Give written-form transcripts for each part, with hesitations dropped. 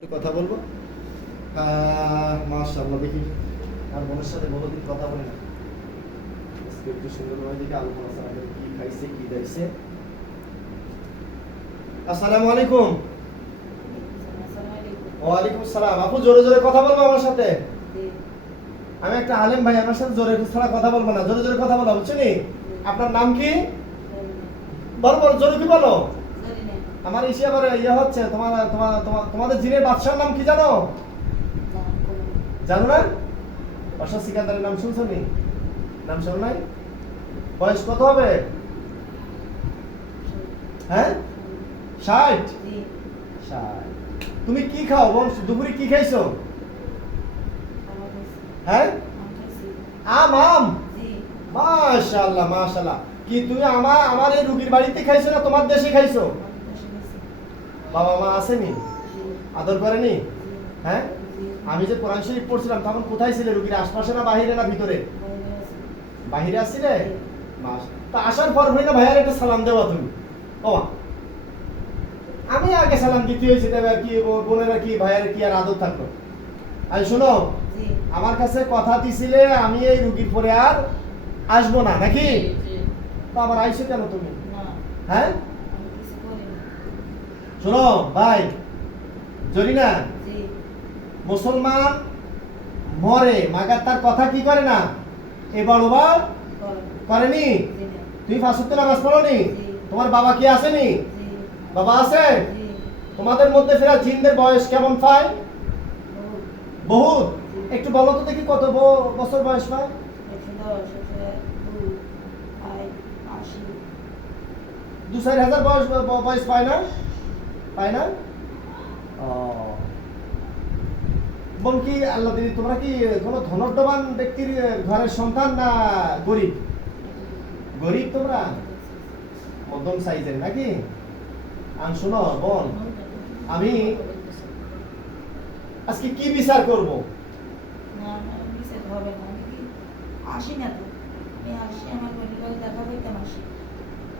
কথা বলবো। মাশাআল্লাহ, দেখি আর মনের সাথে বহুদিন কথা বলি না, আজকে একটু সুন্দরভাবে দেখি আলোচনা করে কি খাইছে কি দাইছে। আসসালামু আলাইকুম। ওয়ালাইকুম আসসালাম। আপু জোরে জোরে কথা বলবো আমার সাথে? আমি একটা আলেম ভাই, আমার সাথে জোরে ছাড়া কথা বলবো না, জোরে জোরে কথা বলা, বুঝছেন? আপনার নাম কি? বলো বলো, জোরে কি বলো? আমার ইসিয়া করে ইয়ে হচ্ছে, তোমাদের জিনের বাদশার নাম কি জানো? জানো না? বাদশা সিকান্দারের নাম শুনছো নি? নাম শোনো নাই? বয়স কত হবে? হ্যাঁ, 60। তুমি কি খাও বংশ? দুপুরে কি খাইছো? হ্যাঁ, আম। মাশাআল্লাহ মাশাআল্লাহ। কি তুমি আমার এই রুগীর বাড়িতে খাইছো না তোমার দেশে খাইছো? বাবা মা আসেনি? আদর করেনি? হ্যাঁ, আমি যে কোরআন শরীফ পড়ছিলাম তখন কোথায় ছিলে? রুগীর আশপাশে না বাহিরে না ভিতরে? বাহিরে আসছিলে? তো আসার পর হইনা ভাইয়ার একটা সালাম দেওয়া তুমি। ও আমি আগে সালাম দিতে হয়েছে, দেবে আর কি, বোনেরা কি ভাইয়ার কি আর আদর থাকলো? আর শোনো, আমার কাছে কথা দিছিলে আমি এই রুগীর পরে আর আসবো না, নাকি? তো আবার আইসো কেন তুমি? হ্যাঁ, শোনো ভাই জরিনা, মুসলমান মরে মাগার তার কথা কি করে না? এবার ওবার করেনি? তুমি পাঁচ ওয়াক্ত নামাজ পড়োনি? তোমার বাবা কি আসেনি? বাবা আছে? তোমাদের মধ্যে ফেরা জিনদের বয়স কেমন পায়? বহুত। একটু বলো তো দেখি কত বছর বয়স পায়? 2-4 হাজার বয়স পায় না? পায় না? বোন কি আল্লাহ দিদি, তোমরা কি কোনো ধনবান ব্যক্তির ঘরের সন্তান না গরিব? গরিব তোমরা? মধ্যম সাইজের নাকি? আর শোনো বোন, আমি আজকে কি বিচার করব?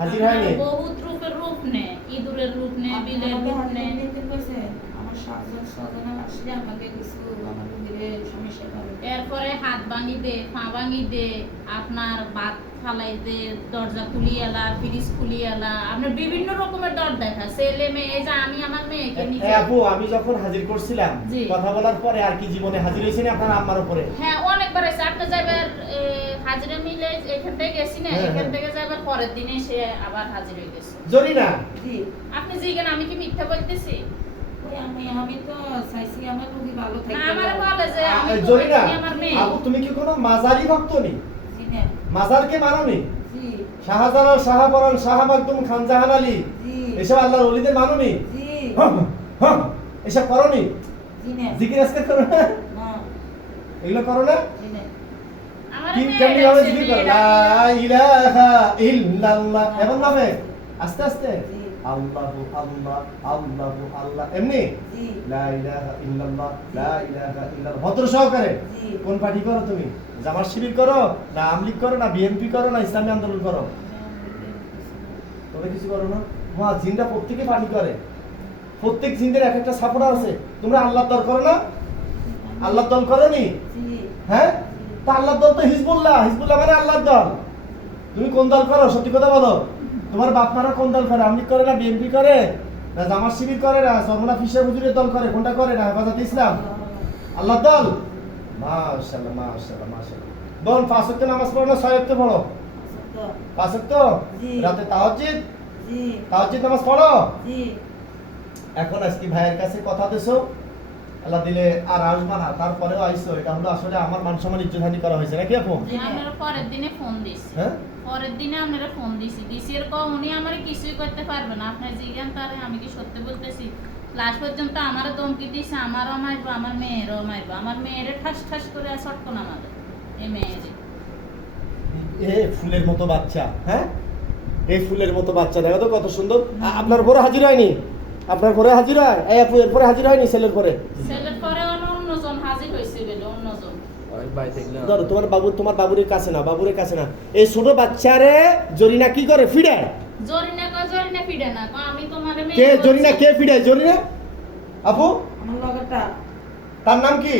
হাজির হয়নি? বহুত রূপের রূপ নে, ইঁদুরের রূপ নে, বিলের রূপ নে। এরপরে হাত ভাঙি দে, পা ভাঙি দে, আপনার বাত ফালাই দে, দরজা খুলিয়ালা, ফ্রিজ খুলিয়ালা, আপনার বিভিন্ন রকমের দর দেখা। ছেলে মেয়ে, এই যে আমি আমার মেয়েকে নিয়ে আপু, আমি যখন হাজির করছিলাম কথা বলার পরে আর কি জীবনে হাজির হয়েছেন আপনার আম্মার উপরে? হ্যাঁ, অনেকবার এসে আপনি যাইবার হাজিরা মিলে এখান থেকে গেছি না, এখান থেকে যাইবার পরের দিনে সে আবার হাজির হয়ে গেছে। জরিনা, আপনি জিজ্ঞেন আমি কি মিথ্যা বলতেছি? আমি তো চাইছি আমার রোগী ভালো থাকে। না, আমারে বলে যে আমি তো জরিনা, আমার মেয়ে। আপু তুমি কি কোনো মাজারি ভক্ত নি? জি না। মাজারকে মানো নি? জি শাহজালাল, শাহপরান, শাহ মাকদুম, খান জাহান আলী, জি এসব আল্লাহর ওলিদের মানো নি? জি এসব করো নি? জি না। জিকির আজকার করো না? না এগুলো করো না? জি না। আমার কি মেয়ে কেমনি ভাবে আছে, জিকির করো? মেয়েরা। লা ইলাহা ইল্লাল্লাহ এমন নামে আস্তে আস্তে জি আল্লাহু আল্লাহ আল্লাহু আল্লাহ এমনি জি লা ইলাহা ইল্লাল্লাহ লা ইলাহা ইল্লাল্লাহ ভদ্র সহকারে। জি। কোন পার্টি করো তুমি? জামাত শিবির করো না আমলিগ করো না বিএনপি করো না ইসলামী আন্দোলন করো? তোমরা কিছু করো না? মা জিনরা প্রত্যেকে পার্টি করে, প্রত্যেক জিনদের এক একটা সাপোর্টার আছে। তোমরা আল্লাহর দল করো না? আল্লাহর দল করো নি? জি হ্যাঁ, তা আল্লাহর দল তো হিজবুল্লাহ, হিজবুল্লাহ মানে আল্লাহর দল। তুমি কোন দল করো সত্যি কথা বলো? তোমার বাপ মারা কোন দল করে? আমলিগ করে না বিএনপি করে না জামাত শিবির করে না সরমনা ফিশা হুজুরের দল করে? কোনটা করে? না হেফাজতে ইসলাম? আল্লাহর দল। মাশাআল্লাহ মাশাআল্লাহ মাশাআল্লাহ। বোন 5 ওয়াক্ত নামাজ পড়ো না 6 ওয়াক্ত পড়ো? 5 ওয়াক্ত। জি। রাতে তাহাজ্জুদ, জি তাহাজ্জুদ নামাজ পড়ো? জি এখন আজকে ভাইয়ের কাছে কথা দিছো, আল্লাহ দিলে আর আসবা না, তারপরেও আইছো, এটা হলো আসলে আমার মান সম্মান ইজ্জতহানি করা হয়েছে নাকি আপু? যে আমরা পরের দিনে ফোন দিছি। হ্যাঁ, পরের দিনে আমরা ফোন দিছি এরকম উনি আমারে কিছুই করতে পারবে না। আপনার জিজ্ঞান তারে আমি কি সত্যি বলতেছি? লাস্ট পর্যন্ত আমারও ধমকি দিছে, আমারও মারবো, আমার মেয়েরও মারবো, আমার মেয়েরে ঠাস ঠাস করে ছটকো না মারবে এই মেয়েরে। এ ফুলের মতো বাচ্চা, হ্যাঁ এই ফুলের মতো বাচ্চা দেখো তো কত সুন্দর। আপনার পরে হাজির হয়নি? আপনার পরে হাজির হয়? এই আপু এর পরে হাজির হয়নি? ছেলের পরে? ছেলের পরে অন্যজন হাজির হয়েছে বলে অন্যজন। ধরো তোমার বাবুরের কাছে না, বাবুরের কাছে না, এই ছোট বাচ্চারে জরিনা কি করে? ফিডে? জরিনা ফিডে না, আমি তোমারে কে জরিনা কে ফিডে? জরিনা আপু আমার লগেটা তার নাম কি?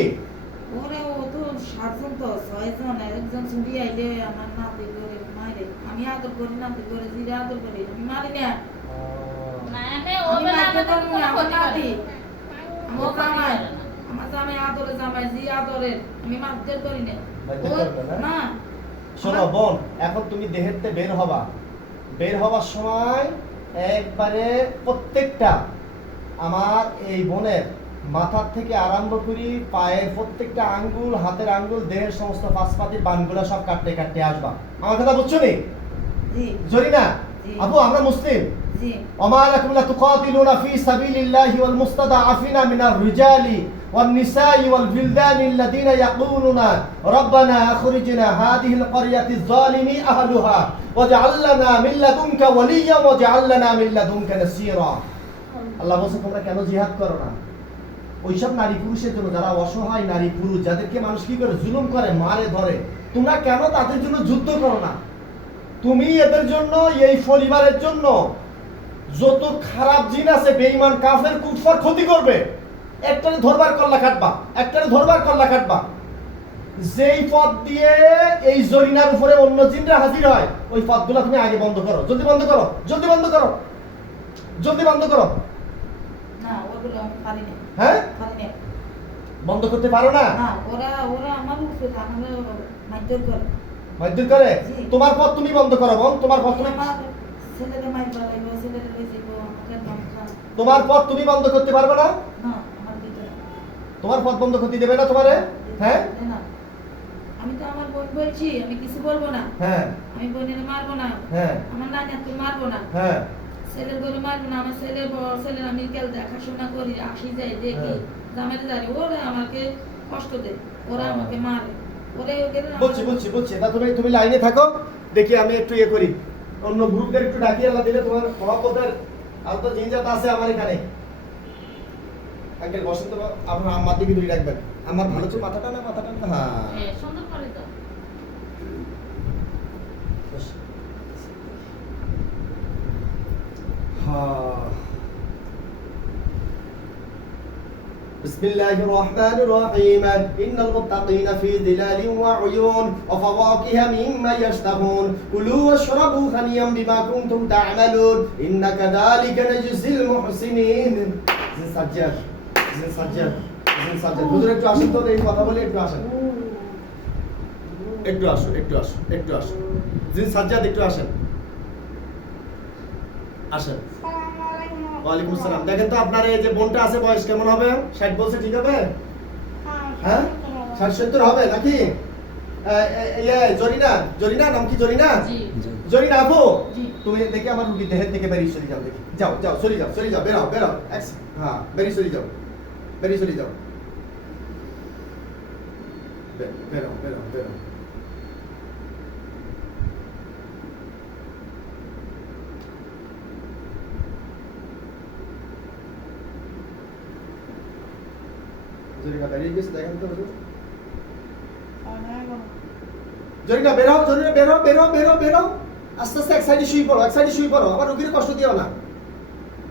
ওরে ও তো 7 জন তো 6 জন একজন ছুটি আইলে আমার নাতি করে মারে আমি আদর করি নাতি করে জিরা আদর করি আমি মারি না মানে ও আমি বেলা মারতে আমাদের পারবো কোনো না, আমার ক্ষতি করে নাতি। না। আমার জামাই আদরে জামাই জি আদরের আমি মারতে করি না মারধর ও- করবে না? না শোনো বোন, এখন তুমি দেহেরতে বের হবা, বের হবার সময় একবারে প্রত্যেকটা আমার এই বোনের মাথার থেকে আরম্ভ করি পায়ের প্রত্যেকটা আঙ্গুল, হাতের আঙ্গুল, দেহের সমস্ত পাশপাতির বানগুলা সব কাটতে কাটতে আসবা। আমার কথা বুঝছো নি? জি জরিনা, জি। আপু আমরা মুসলিম। জি وما لكم لا تقاتلون في سبيل الله والمستضعفين من الرجال والنساء والولدان الذين يقولون ربنا أخرجنا هذه القرية الظالم أهلها واجعل لنا من لدنك وليا واجعل لنا من لدنك نصيرا। আল্লাহ বলছে তোমরা কেন জিহাদ করো না? ওইসব নারী পুরুষের জন্য যারা অসহায় নারী পুরুষ, যাদেরকে মানুষ কি করে জুলুম করে, মারে ধরে, তোমরা কেন তাদের জন্য যুদ্ধ করো না? তুমি এদের জন্য, এই পরিবারের জন্য যত খারাপ জিন আছে, বেঈমান কাফের কুফর ক্ষতি করবে, একটারে ধরবার কল্লা কাটবা, একটারে ধরবার কল্লা কাটবা। যেই পথ দিয়ে এই জরিনার উপরে অন্য জিনরা হাজির হয়, ওই পথগুলো তুমি আগে বন্ধ করো, জলদি বন্ধ করো, জলদি বন্ধ করো, জলদি বন্ধ করো। না ওগুলো আমি পারি না হ্যাঁ, পারি না বন্ধ করতে পারো না? না ওরা ওরা আমার উপরে আমার মারধর করে মারধর করে? জি। তোমার পথ তুমি বন্ধ করো বোন, তোমার পথ তুমি, আমার ছেলেদের মাইর বাড়াইবো ছেলেদের লই যাইবো আমাকে দম খা তোমার পথ তুমি বন্ধ করতে পারবে না? না আমার ভিতরে তোমার পথ বন্ধ করতে দেবে না তোমারে? হ্যাঁ না আমি তো আমার বোন বলছি আমি কিছু বলবো না হ্যাঁ আমি বোনের মারবো না হ্যাঁ আমার নানি তুই মারবো না হ্যাঁ ছেলের গরু মারবো না আমার ছেলে বড় ছেলের আমি কেল দেখাশোনা করি আসি যাই দেখি হ্যাঁ। জামাইতে যাই ওরা আমাকে কষ্ট দেয় ওরা হ্যাঁ। আমাকে মারে ওরা ওদের বলছি বলছি বলছি তা তুমি তুমি লাইনে থাকো, দেখি আমি একটু ইয়ে করি, অন্য গ্রুপদের একটু ডাকিয়ে আল্লাহ দিলে তোমার মহাপতের আর তো জিনজাত আছে আমার এখানে। আঙ্কেল বসন্ত আপনার আম্মার দিকে দুই রাখবেন, আমার ভালো হচ্ছে মাথাটা না, মাথাটা না, হ্যাঁ সুন্দর করে দাও। বস। হ্যাঁ। بسم الله الرحمن الرحيم إن المتقين في ظلال وعيون وفواكه مما يشتهون كلوا واشربوا هنيئا بما كنتم تعملون إن كذلك نجزي المحسنين زين سجاد زين سجاد زين سجاد হুজুর একটু আসেন তো, এই কথা বলে একটু আসেন, একটু আসো, একটু আসো, একটু আসো, জিন সাজ্জাদ একটু আসেন, আসেন। ওয়ালাইকুম আসসালাম। দেখেন তো আপনার এই যে বোনটা আছে বয়স কেমন হবে? 60 বলছে ঠিক হবে? হ্যাঁ 60-70 হবে নাকি? জরিনা, জরিনা নাম কি? জরিনা, জি জরিনা আপু, জি। তুমি দেখি আমার রুগী দেহের থেকে বেরিয়ে চলে যাও, দেখি যাও যাও, চলে যাও, চলে যাও, বেরাও বেরাও, হ্যাঁ বেরিয়ে চলে যাও, বেরিয়ে চলে যাও, বেরাও বেরাও বেরাও। জরিনা বেরিয়ে গেছে, দেখেন তো হুজুর। জরিনা বেরো, জরিনা বেরো বেরো বেরো বেরো, আস্তে আস্তে এক সাইডে শুয়ে পড়ো, এক সাইডে শুয়ে পড়ো, আবার রুগীর কষ্ট দিও না,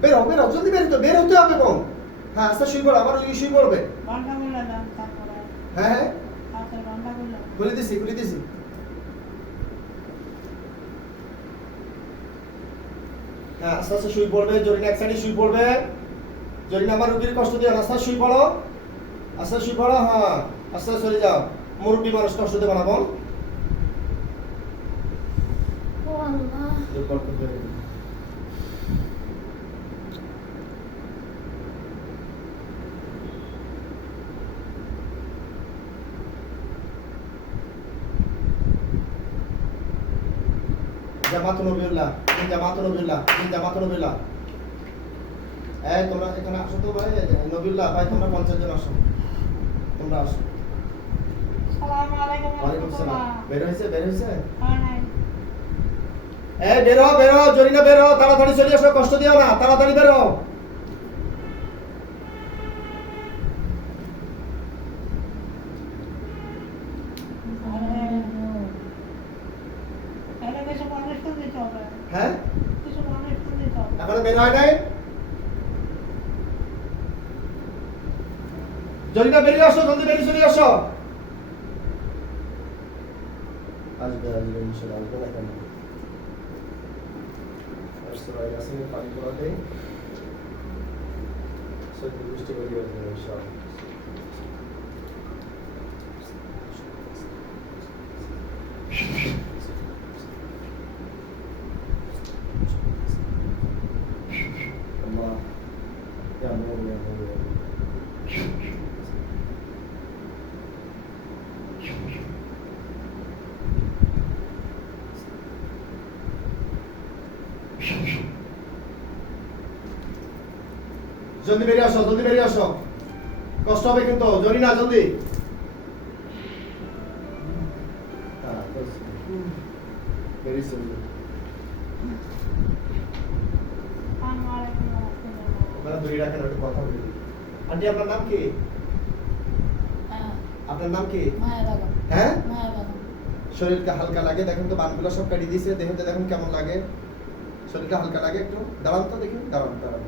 বেরো বেরো, জলদি বেরোতে, বের হতে হবে বোন, হ্যাঁ আস্তে শুয়ে পড়ো, আবার রুগী শুয়ে পড়বে, হ্যাঁ হ্যাঁ খুলে দিছি, খুলে দিছি। হ্যাঁ আস্তে আস্তে শুয়ে পড়বে, জরিনা এক সাইডে শুয়ে পড়বে, জরিনা আমার রুগীর কষ্ট দিও না, আস্তে আস্তে শুয়ে পড়ো, আস্তে আস্তে শুয়ে পড়ো, হ্যাঁ আস্তে আস্তে চলে যাও, মুরব্বী মানুষ কষ্ট দেবে না বোন। ও আল্লাহ জামাতুন নবিউল্লাহ, জামাতুন নবিউল্লাহ, জামাতুন নবিউল্লাহ, এই তোমরা এখানে আসো তো ভাই, নবিউল্লাহ ভাই তোমরা 50 জন আসো, তোমরা আসো। ওয়ালাইকুম আসসালাম। বের হইছে, বের হইছে, এই বেরো বেরো, জরিনা বেরো, তাড়াতাড়ি চলে আসো, কষ্ট দিও না, তাড়াতাড়ি বেরো। হ্যাঁ এখনো বের হয় নাই? জরিনা বেরিয়ে আসো, জলদি বেরিয়ে চলে আসো। আসবে আসবে ইনশাআল্লাহ, আসবে না কেন? আসলে ইয়াসিন পানি পড়া দেই, সত্যি বৃষ্টি করে দিবে ইনশাআল্লাহ। Allah, ya nur ya nur ya nur. জলদি বেরিয়ে আসো, জলদি বেরিয়ে আসো, কষ্ট হবে কিন্তু। জরিনা জলদি। হ্যাঁ বস, বেরিয়ে চলবে। ওখানে ধরে রাখেন, একটু কথা বলি। আন্টি আপনার নাম কি? আপনার নাম কি? হ্যাঁ, শরীরটা হালকা লাগে দেখেন তো, বানগুলো সব কাটিয়ে দিয়েছে, দেখেন তো দেখুন কেমন লাগে। শরীরটা হালকা লাগে একটু, দাঁড়ান তো দেখি, দাঁড়ান দাঁড়ান।